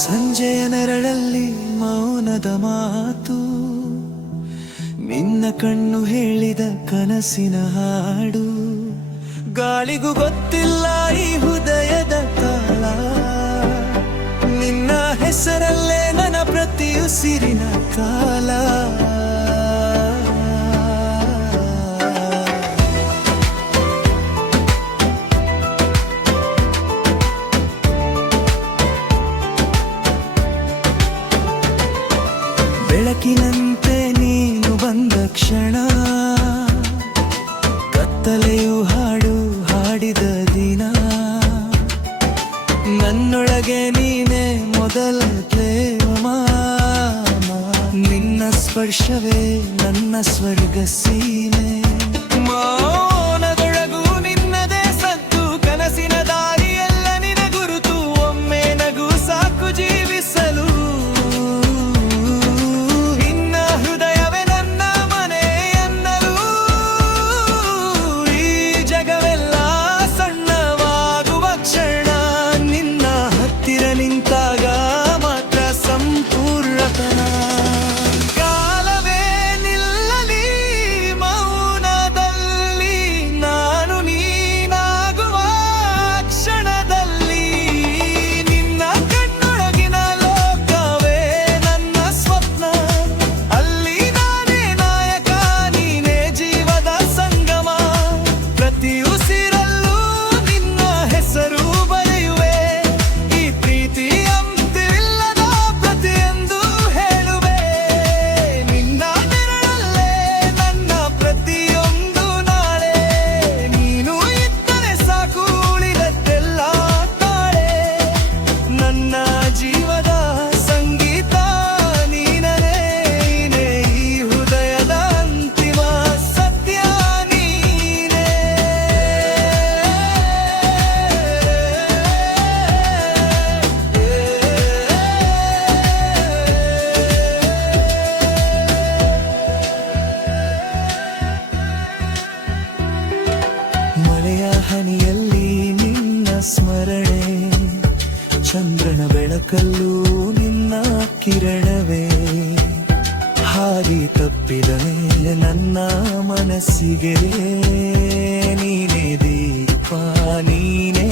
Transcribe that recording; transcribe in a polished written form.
ಸಂಜೆಯ ನೆರಳಲ್ಲಿ ಮೌನದ ಮಾತು, ನಿನ್ನ ಕಣ್ಣು ಹೇಳಿದ ಕನಸಿನ ಹಾಡು. ಗಾಳಿಗೂ ಗೊತ್ತಿಲ್ಲ ಈ ಹೃದಯದ ತಾಳ, ನಿನ್ನ ಹೆಸರಲ್ಲೇ ನನ್ನ ಪ್ರತಿ ಉಸಿರಿನ ಕಾಲ. ಬೆಳಕಿನಂತೆ ನೀನು ಬಂದ ಕ್ಷಣ, ಕತ್ತಲೆಯು ಹಾಡು ಹಾಡಿದ ದಿನ. ನನ್ನೊಳಗೆ ನೀನೆ ಮೊದಲ ಪ್ರೇಮ, ನಿನ್ನ ಸ್ಪರ್ಶವೇ ನನ್ನ ಸ್ವರ್ಗ ಸೀಮೆ. ಮೌನದೊಳಗೂ ನಿನ್ನದೇ ಸದ್ದು, ಕನಸಿನ ದಾರಿಯೆಲ್ಲ ನಿನ ಗುರುತು. ಒಮ್ಮೆ ನಗು ಸಾಕು ಜೀವಿಸಲು, ನಿಂತಾಗ ಮಾತ್ರ ಸಂಪೂರ್ಣತನ. ಕಾಲವೇ ನಿಲ್ಲಲಿ ಮೌನದಲ್ಲಿ, ನಾನು ನೀನಾಗುವ ಕ್ಷಣದಲ್ಲಿ. ನಿನ್ನ ಕಣ್ಣೊಳಗಿನ ಲೋಕವೇ ನನ್ನ ಸ್ವಪ್ನ, ಅಲ್ಲಿ ನಾನೇ ನಾಯಕ, ನೀನೇ ಜೀವದ ಸಂಗಮ. ಪ್ರತಿ ಉಸಿರಲ್ಲೂ ನಿನ್ನ ಹೆಸರು ಬರೆಯುವೆ, ಅಂತಿವಿಲ್ಲದ ಪ್ರತಿಯೊಂದು ಹೇಳುವೆ. ನಿನ್ನ ನೆರಳಲ್ಲೇ ನನ್ನ ಪ್ರತಿಯೊಂದು ನಾಳೆ, ನೀನು ಇದ್ದರೆ ಸಾಕು ಉಳಿದದ್ದೆಲ್ಲ ತಾಳೆ. ನನ್ನ ಜೀವದ ಸಂಗೀತ ನೀನನೇ, ಈ ಹೃದಯದ ಅಂತಿಮ ಸತ್ಯ ನೀನೇ. ಮಳೆಯ ಹನಿಯಲ್ಲಿ ನಿನ್ನ ಸ್ಮರಣೆ, ಚಂದ್ರನ ಬೆಳಕಲ್ಲೂ ನಿನ್ನ ಕಿರಣವೇ. ಹಾರಿ ತಪ್ಪಿದ ಮೇಲೆ ನನ್ನ ಮನಸ್ಸಿಗೆ ನೀನೇ ದೀಪ, ನೀನೇ